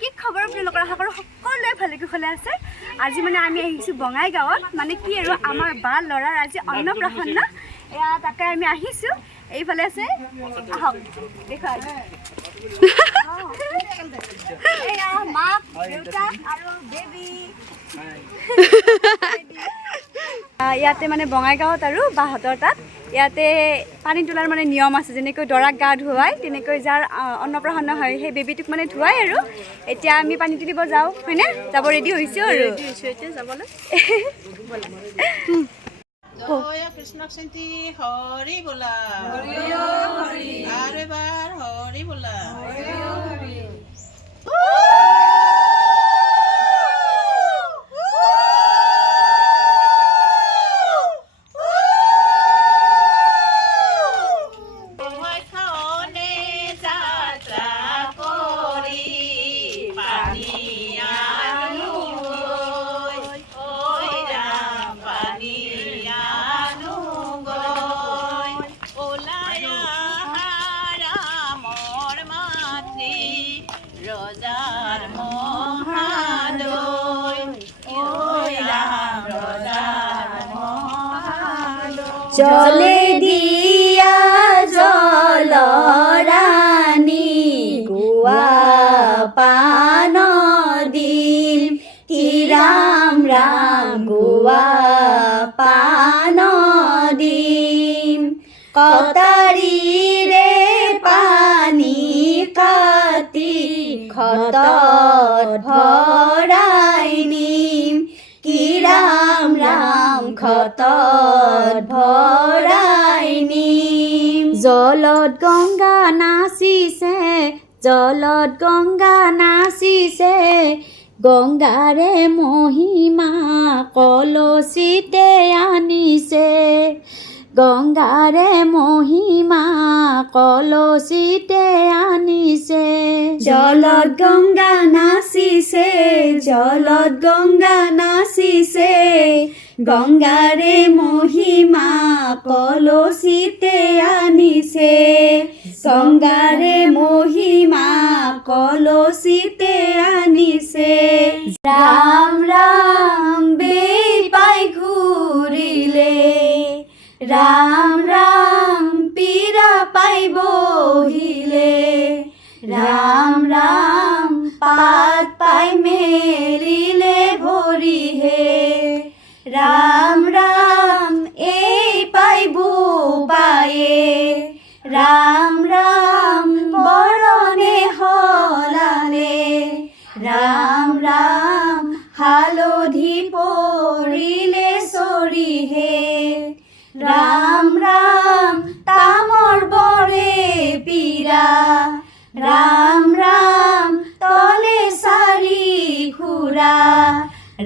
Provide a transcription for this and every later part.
কি খবৰ আপোনালোকৰ আশা কৰোঁ সকলোৱে ভালে কুশলে আছে। আজি মানে আমি আহিছোঁ বঙাইগাঁৱত, মানে কি আৰু আমাৰ বা ল'ৰাৰ আজি অন্নপ্ৰাশন ন, এয়া তাকে আমি আহিছোঁ। এইফালে আছে আহক দেখা এয়া মাক দেউতাক আৰু বেবী ইয়াতে মানে বঙাইগাঁৱত আৰু বাহঁতৰ তাত ইয়াতে পানী তোলাৰ মানে নিয়ম আছে, যেনেকৈ দৰাক গা ধুৱাই তেনেকৈ যাৰ অন্নপ্ৰাশন হয় সেই বেবীটোক মানে ধুৱাই আৰু। এতিয়া আমি পানী তুলিব যাওঁ, হয়নে? যাব ৰেডি হৈছোঁ আৰু এতিয়া যাবলৈ। কৃষ্ণক চিন্তি হৰি বোলা আৰু এবাৰ হৰি বোলা। জলে দিয়া জলৰাণী গুৱা পান দিম, কি ৰাম ৰাম গুৱা পান দিম। কটাৰীৰে পানী কাটি খতত ভৰাই নিম, কি ৰাম ৰাম খতত ভৰাই নিম। জলত গংগা নাচিছে, জলত গংগা নাচিছে, গংগাৰে মহিমা কলচীতে আনিছে, গংগাৰে মহিমা কলচীতে আনিছে। জলত গংগা নাচিছে, জলত গংগা নাচিছে, গংগাৰে মহিমা কলচীতে আনিছে, গংগাৰে মহিমা কলচীতে আনিছে। ৰাম ৰাম বেপাই ঘূৰিলে, ৰাম ৰাম পীৰা পাই বহিলে, ৰাম ৰাম পাত পাই মেলিলে ভৰিহে, ৰাম ৰাম এই পাই বোবায়ে, ৰাম ৰাম বৰণে সলালে, ৰাম ৰাম হালধি পৰিলে চৰিহে, ৰাম ৰাম তামৰ বৰে পীৰা, ৰাম ৰাম তলে চাৰি খুৰা,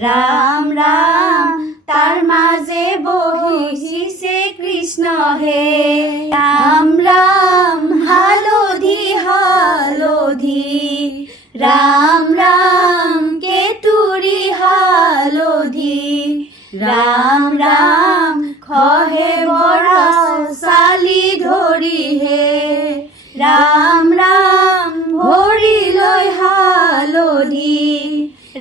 ৰাম ৰাম তাৰ মাজে বহিছে কৃষ্ণহে, ৰাম ৰাম হালধি হালধি, ৰাম ৰাম কেতুৰি হালধি, ৰাম ৰাম খহে বৰা চালি ধৰিহে, ৰাম ৰাম ভৰি লৈ হালধি,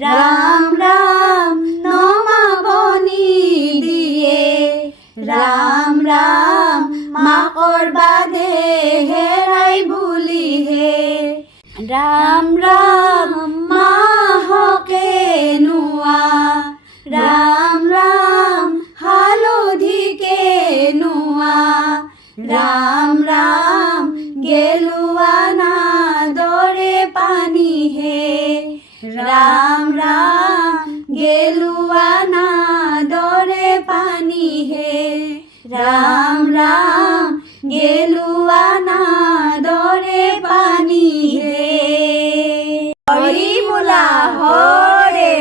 ৰাম ৰাম নমাবনি দিয়ে, ৰাম ৰাম মাকৰ বাদে হেৰাই বুলিহে, ৰাম ৰাম মাহকে নোৱা, ৰাম ৰাম হালধিকে নোৱা, ৰাম ৰাম গেলুৱা নাদৰে পানীহে, ৰাম ৰাম গেলুৱা নাদৰে পানীহে, ৰাম ৰাম গেলুৱা নাদৰে পানীহে। হৰি বোলা হৰে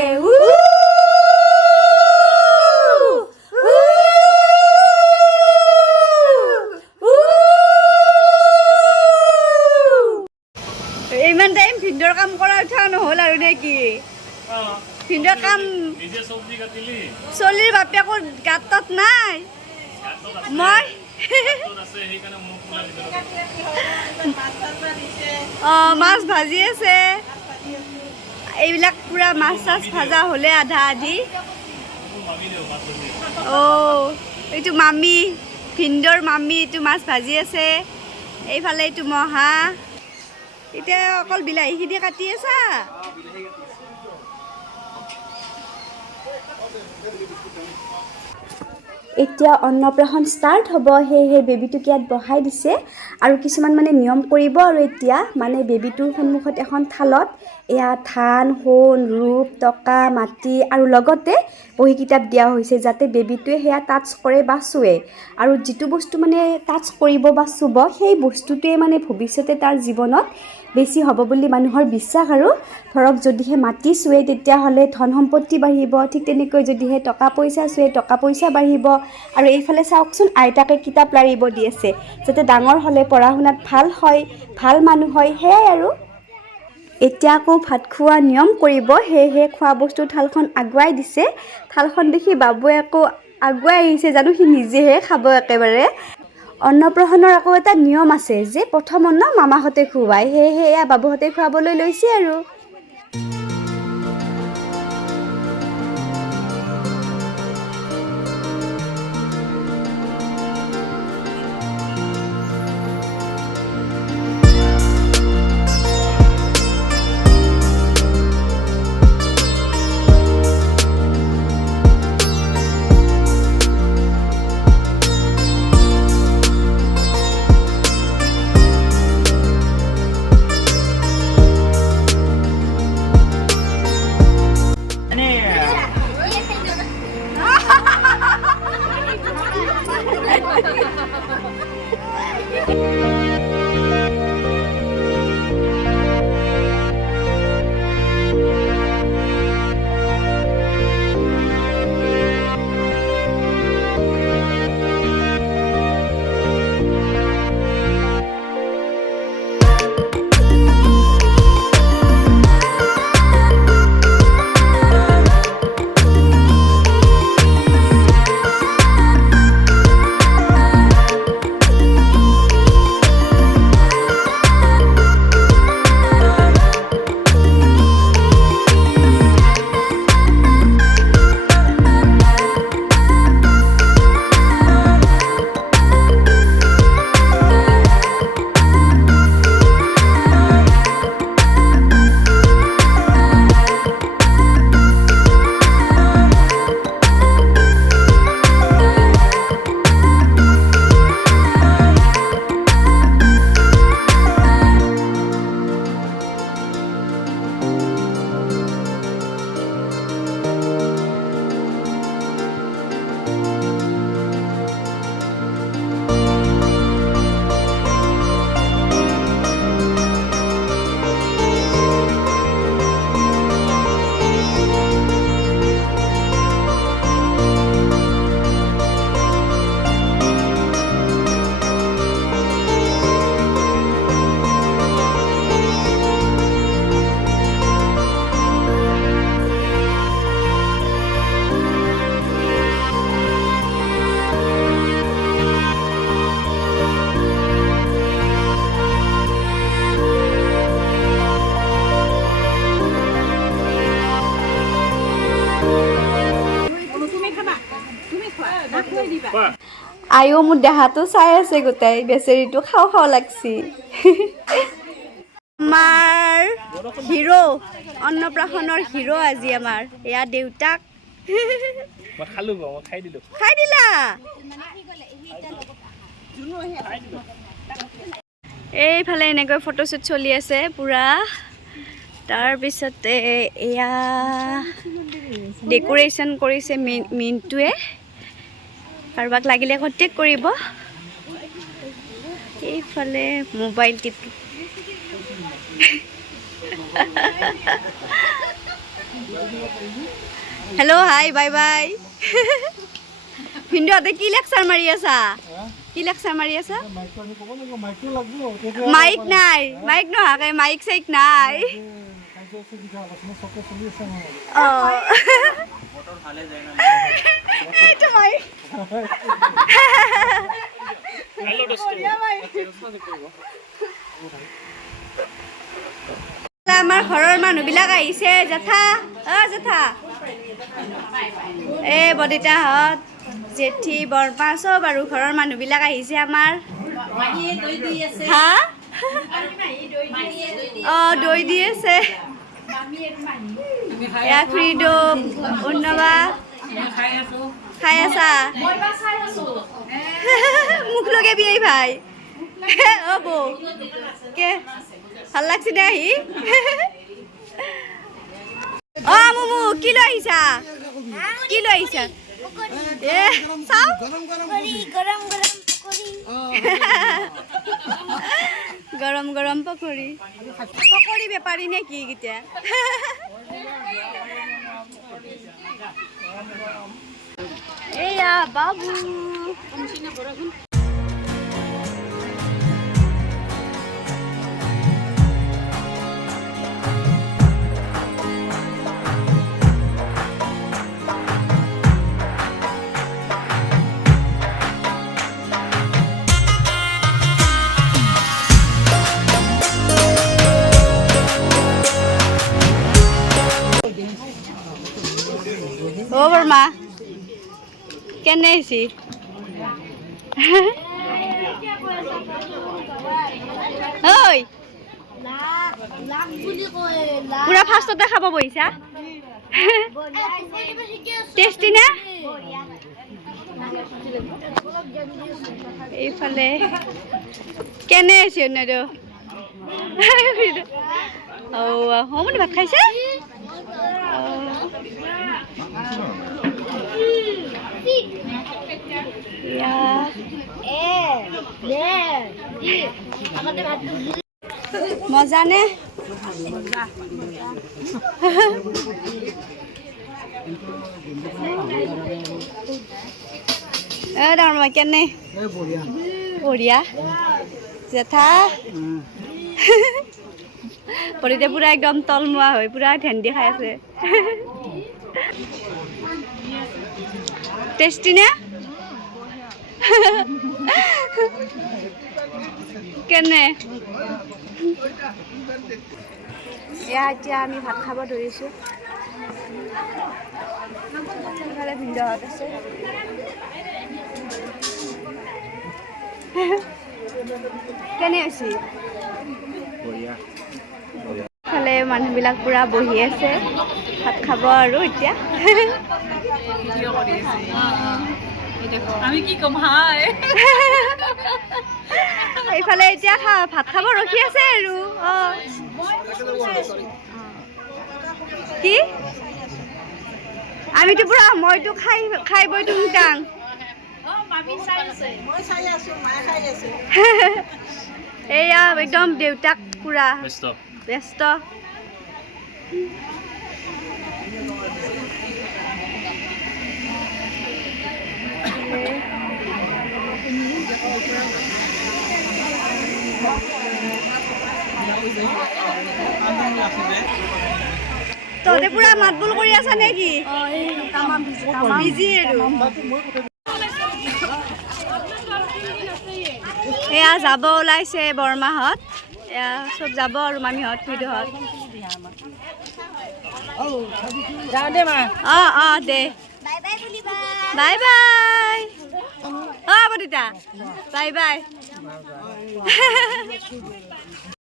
ইমান টাইম ভিন্দৰ কাম কৰা উঠা নহ'ল আৰু নে কি? ভিন্দৰ কাম চলিৰ বাপেকৰ গাত তাত নাই, মই মাছ ভাজি আছে। এইবিলাক পুৰা মাছ চাছ ভাজা হ'লে আধা আধি এইটো মামী ভিন্দৰ মামী এইটো মাছ ভাজি আছে এইফালে এইটো মহা এতিয়া অকল বিলাহীখিনি কাটি আছা এতিয়া অন্নপ্ৰাশন ষ্টাৰ্ট হ'ব সেয়েহে বেবীটোক ইয়াত বহাই দিছে আৰু কিছুমান মানে নিয়ম কৰিব আৰু এতিয়া মানে বেবীটোৰ সন্মুখত এখন থালত এয়া ধান সোণ ৰূপ টকা মাটি আৰু লগতে বহি কিতাপ দিয়া হৈছে যাতে বেবীটোৱে সেয়া টাচ কৰে বা চুৱে আৰু যিটো বস্তু মানে টাচ কৰিব বা চুব সেই বস্তুটোৱে মানে ভৱিষ্যতে তাৰ জীৱনত বেছি হ'ব বুলি মানুহৰ বিশ্বাস আৰু ধৰক যদিহে মাটি চুৱে তেতিয়াহ'লে ধন সম্পত্তি বাঢ়িব ঠিক তেনেকৈ যদিহে টকা পইচা চুৱে টকা পইচা বাঢ়িব আৰু এইফালে চাওকচোন আইতাকে কিতাপ লাৰিব দি আছে যাতে ডাঙৰ হ'লে পঢ়া শুনাত ভাল হয় ভাল মানুহ হয় সেয়াই আৰু এতিয়া আকৌ ভাত খোৱা নিয়ম কৰিব সেয়েহে খোৱা বস্তুৰ থালখন আগুৱাই দিছে থালখন দেখি বাবুৱে আকৌ আগুৱাই আহিছে জানো সি নিজেহে খাব একেবাৰে অন্নপ্ৰাশনৰ আকৌ এটা নিয়ম আছে যে প্ৰথম অন্ন মামাহঁতে খুৱায় সেয়েহে এয়া বাবুহঁতে খুৱাবলৈ লৈছে আৰু আইও মোৰ দেহাটো চাই আছে গোটাই বেচেৰিটো খাও খাও লাগছি আমাৰ হিৰো অন্নপ্ৰাশনৰ হিৰো আজি আমাৰ এয়া দেউতাক মই খালো মই খাই দিলো খাই দিলা এইফালে এনেকৈ ফটোশ্বুট চলি আছে পুৰা তাৰপিছতে এয়া ডেকোৰেশ্যন কৰিছে মিনটোৱে কাৰোবাক লাগিলে কণ্টেক্ট কৰিব এইফালে মোবাইল টিপি হেল্ল' হাই বাই বাই ভিন্দুহঁতে কি লেকচাৰ মাৰি আছা কি লেকচাৰ মাৰি আছা মাইক নাই মাইক নহাকে মাইক চাইক নাই এইটো মাইক আমাৰ ঘৰৰ মানুহবিলাক আহিছে জেঠা জেঠা বদিতাহঁত জেঠি বৰমা চব আৰু ঘৰৰ মানুহবিলাক আহিছে আমাৰ হা দৈ দি আছে ফ্ৰীডম উন্নবা খাই আছা মুখ লগে বিয়াই ভাই বৌ কে ভাল লাগছে দে আহি মুমু কি লৈ আহিছা চাও গৰম গৰম পকৰি বেপাৰী নে কি কেতিয়া এয়া বাবু বৰমা কেনে আহিছি ঐ পুৰা ফাৰ্ষ্টতে খাব বহিছা টেষ্টি না এইফালে কেনে আহিছে অন্যটো মানে ভাত খাইছে মজা নে কেনে বঢ়িয়া জেঠা পরিতে পুরা একদম তলমুৱা হৈ পুরা ধ্যান খাই আছে টেস্টি না কেনে এতিয়া আমি ভাত খাব ধৰিছো ইফালে ভিনদেউহঁত আছে কেনে হৈছে ইফালে মানুহবিলাক পুৰা বহি আছে ভাত খাব আৰু এতিয়া আমি কি কম হাই এইফালে এতিয়া ভাত খাব ৰখি আছে আৰু কি আমিতো পুৰা মইতো খাই বইতো উঠাং এয়া একদম দেউতাক পুৰা ব্যস্ত তহঁতে পুৰা মাত বোল কৰি আছা নেকি বিজি আৰু এয়া যাব ওলাইছে বৰমাহঁত এয়া চব যাব আৰু মামীহঁত খুৰীদেউহঁত দে বাই বাই বদিতা বাই বাই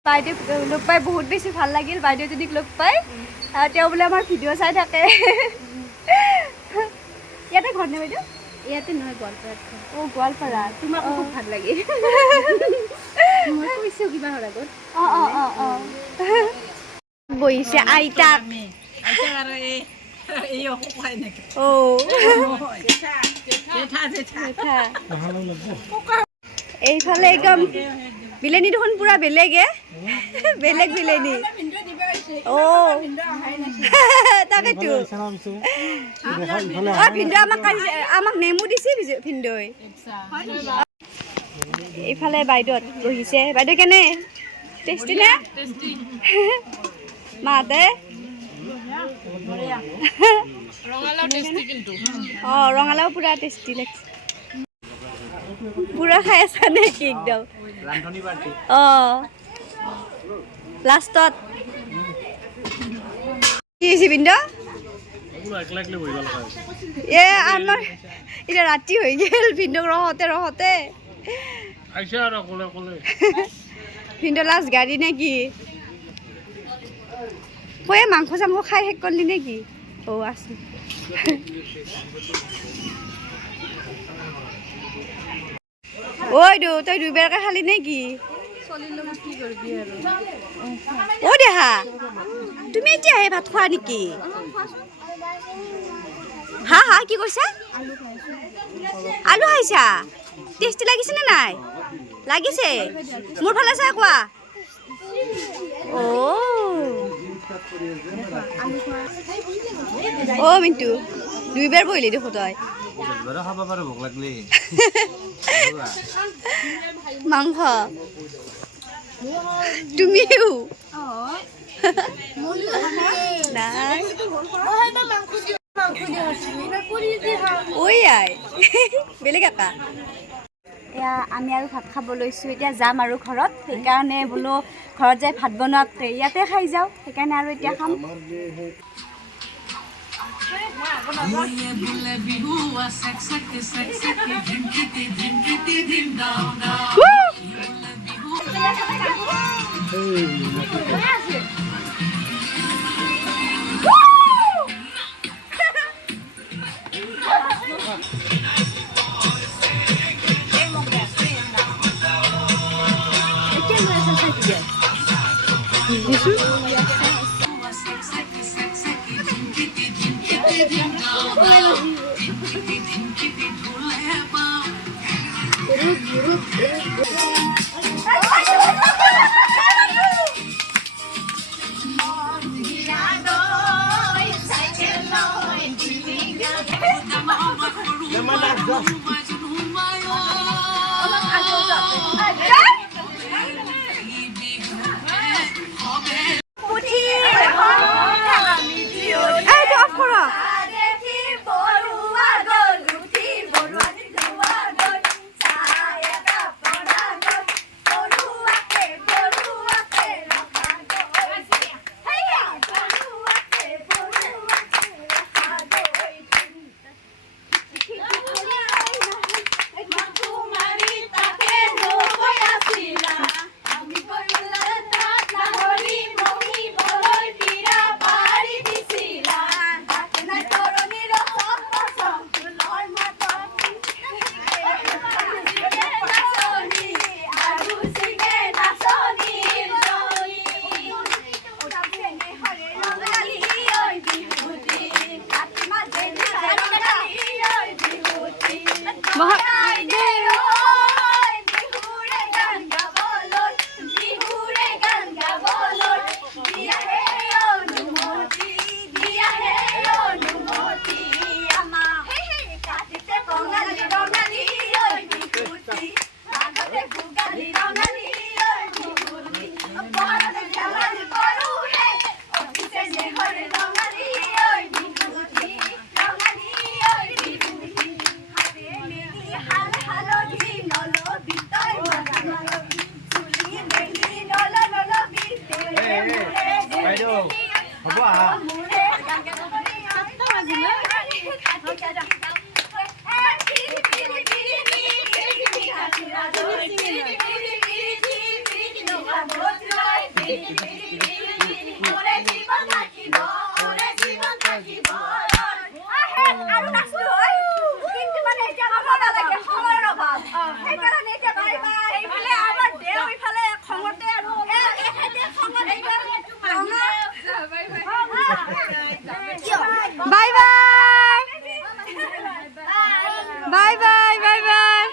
বাইদেউ লগ পাই বহুত বেছি ভাল লাগিল বাইদেউ যদি লগ পাই তেওঁ বোলে আমাৰ ভিডিঅ' চাই থাকে ইয়াতে ঘৰ নে বাইদেউ ইয়াতে নহয় গোৱালপাৰাত গোৱালপাৰা তোমাক খুব ভাল লাগে মই কৈছো কিবা হৰ আগত বহিছে আইতাক এইফালে একদম বিলানী দেখোন পুৰা বেলেগে বেলেগ বিলানী তাকেতো ভিনদেউ আমাক নেমু দিছে ভিনদেউই এইফালে বাইদেউত বহিছে বাইদেউ কেনে টেষ্টি নে মাহঁতে ৰঙালাও পুৰা টেষ্টি লাগিছে পুৰা খাই আছা নেকি একদম লাষ্টত কি হৈছে বিন্দ এ আমাৰ এতিয়া ৰাতি হৈ গ'ল ভিন্দক ৰহতে ভিন্দ লাষ্ট গাড়ী নে কি কয়ে মাংস চাংস খাই শেষ কৰিলি নে কি আছে ঐ তই দুইবাৰকে খালি নে কি অ দেহা তুমি এতিয়াহে ভাত খোৱা নেকি হা কি কৈছা আলু খাইছা টেষ্টি লাগিছে নে নাই লাগিছে মোৰ ফালে চাই কোৱা অ মিন্টু দুইবাৰ বহিলি দেখো তই মাংস তুমিও নাই ঐ আই বেলেগ একা এয়া আমি আৰু ভাত খাব লৈছোঁ এতিয়া যাম আৰু ঘৰত সেইকাৰণে বোলো ঘৰত যাই ভাত বনোৱাতকে ইয়াতে খাই যাওঁ সেইকাৰণে আৰু এতিয়া খাম Bye bye. Bye bye. Bye bye.